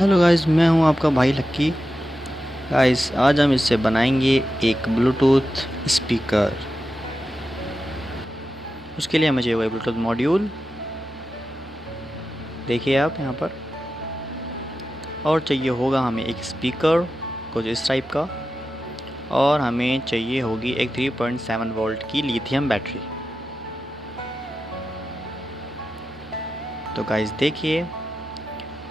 Hello guys, मैं हूं आपका भाई लक्की। गाइस, आज हम इससे बनाएंगे एक ब्लूटूथ स्पीकर। उसके लिए हमें चाहिए ब्लूटूथ मॉड्यूल, देखिए आप यहाँ पर। और चाहिए होगा हमें एक स्पीकर कुछ इस टाइप का, और हमें चाहिए होगी एक 3.7 वोल्ट की लिथियम बैटरी। तो गाइस देखिए,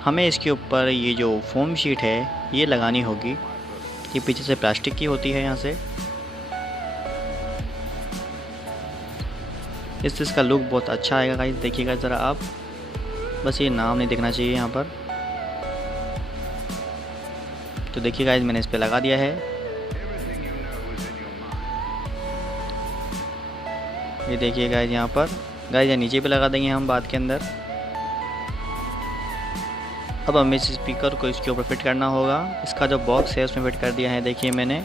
हमें इसके ऊपर ये जो फोम शीट है ये लगानी होगी। ये पीछे से प्लास्टिक की होती है। यहाँ से इसका लुक बहुत अच्छा आएगा गाइस, देखिएगा ज़रा आप। बस ये नाम नहीं दिखना चाहिए यहाँ पर। तो देखिए गाइस, मैंने इस पे लगा दिया है। ये देखिए गाइस यहाँ पर। गाइस, नीचे पे लगा देंगे हम बाद के अंदर। अब हमें इस स्पीकर को इसके ऊपर फिट करना होगा। इसका जो बॉक्स है उसमें फिट कर दिया है। देखिए मैंने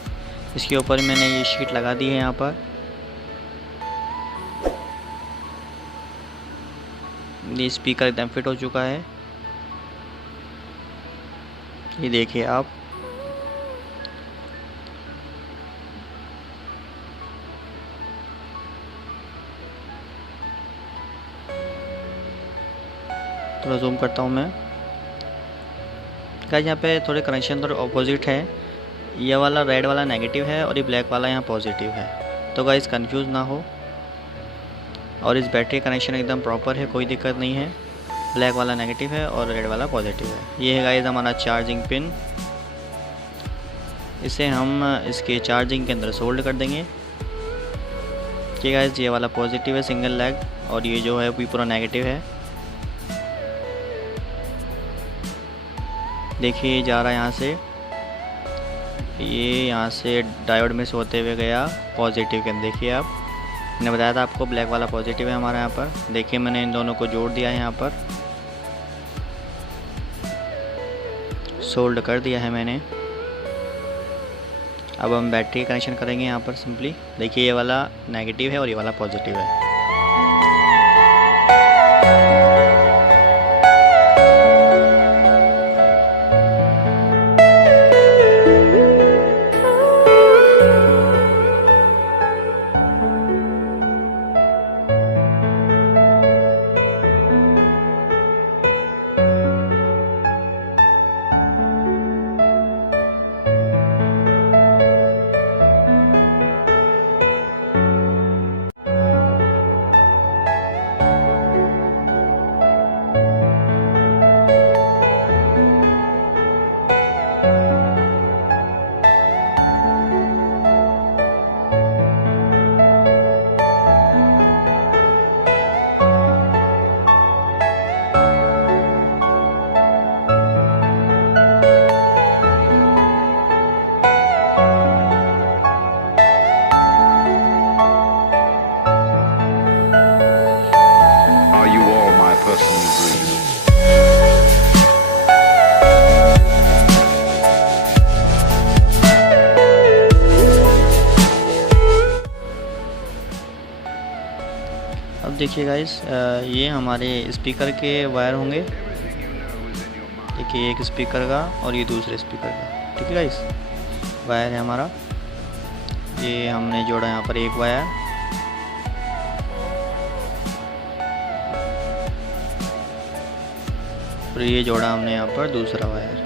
इसके ऊपर मैंने ये शीट लगा दी है यहाँ पर। ये स्पीकर एकदम फिट हो चुका है। ये देखिए आप। थोड़ा जूम करता हूँ मैं। गाइस, यहाँ पे थोड़े कनेक्शन थोड़े ऑपोजिट है। ये वाला रेड वाला नेगेटिव है और ये ब्लैक वाला यहाँ पॉजिटिव है। तो गाइस कंफ्यूज ना हो। और इस बैटरी कनेक्शन एकदम प्रॉपर है, कोई दिक्कत नहीं है। ब्लैक वाला नेगेटिव है और रेड वाला पॉजिटिव है। ये है गाइस हमारा चार्जिंग पिन। इसे हम इसके चार्जिंग के अंदर सोल्ड कर देंगे। ठीक है गाइस, ये वाला पॉजिटिव है सिंगल लेग, और ये जो है वो पूरा नेगेटिव है। देखिए जा रहा है यहाँ से। ये यहाँ से डायोड में से होते हुए गया पॉजिटिव के अंदर। देखिए आप, मैंने बताया था आपको ब्लैक वाला पॉजिटिव है हमारा यहाँ पर। देखिए मैंने इन दोनों को जोड़ दिया है, यहाँ पर सोल्ड कर दिया है मैंने। अब हम बैटरी कनेक्शन करेंगे यहाँ पर सिंपली। देखिए ये वाला नेगेटिव है और ये वाला पॉजिटिव है। Are you all my personal dreams? अब देखिए गाइस, ये हमारे स्पीकर के वायर होंगे। देखिए एक स्पीकर का और ये दूसरे स्पीकर का। ठीक है गाइस, वायर है हमारा। ये हमने जोड़ा यहाँ पर एक वायर, और ये जोड़ा हमने यहाँ पर दूसरा wire.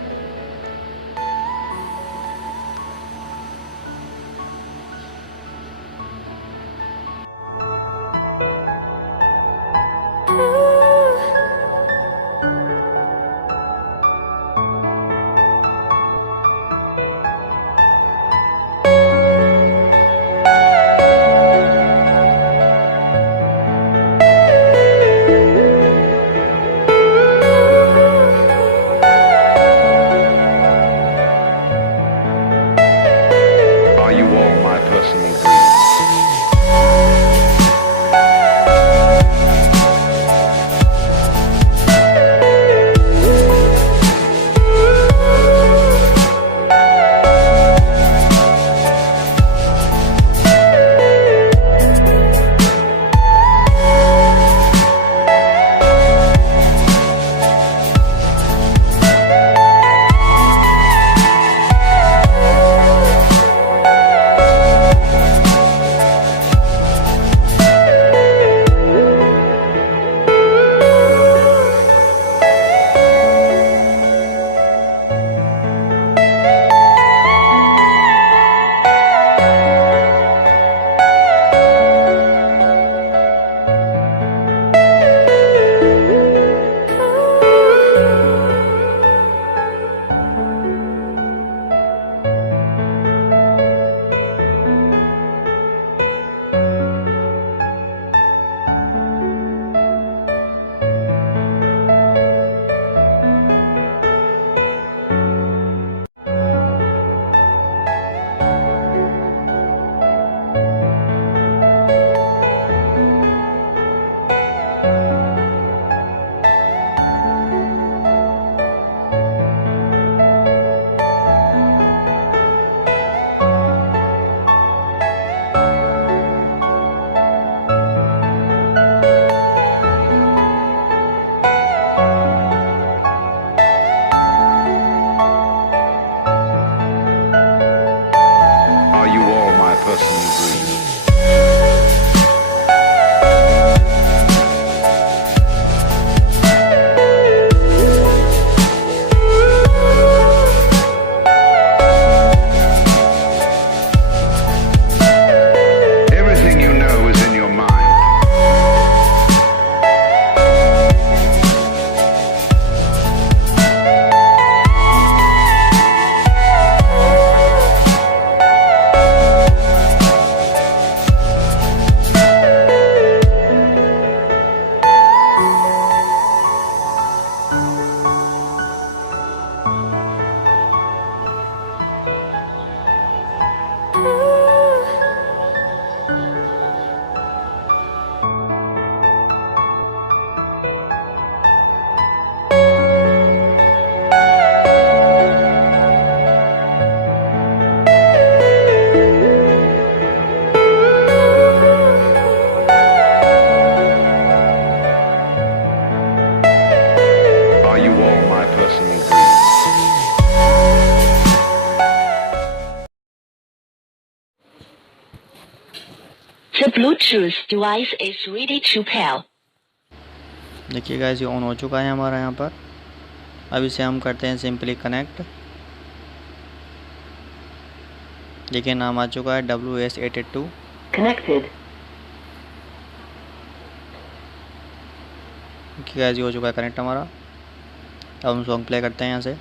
Bluetooth device is ready to pair. देखिए गाइस ये ऑन हो चुका है हमारा यहाँ पर। अब इसे हम करते हैं सिंपली कनेक्ट। देखिए नाम आ चुका है WS882 Connected. देखिए गाइस ये हो चुका है कनेक्ट हमारा। अब हम सॉन्ग प्ले करते हैं यहाँ से।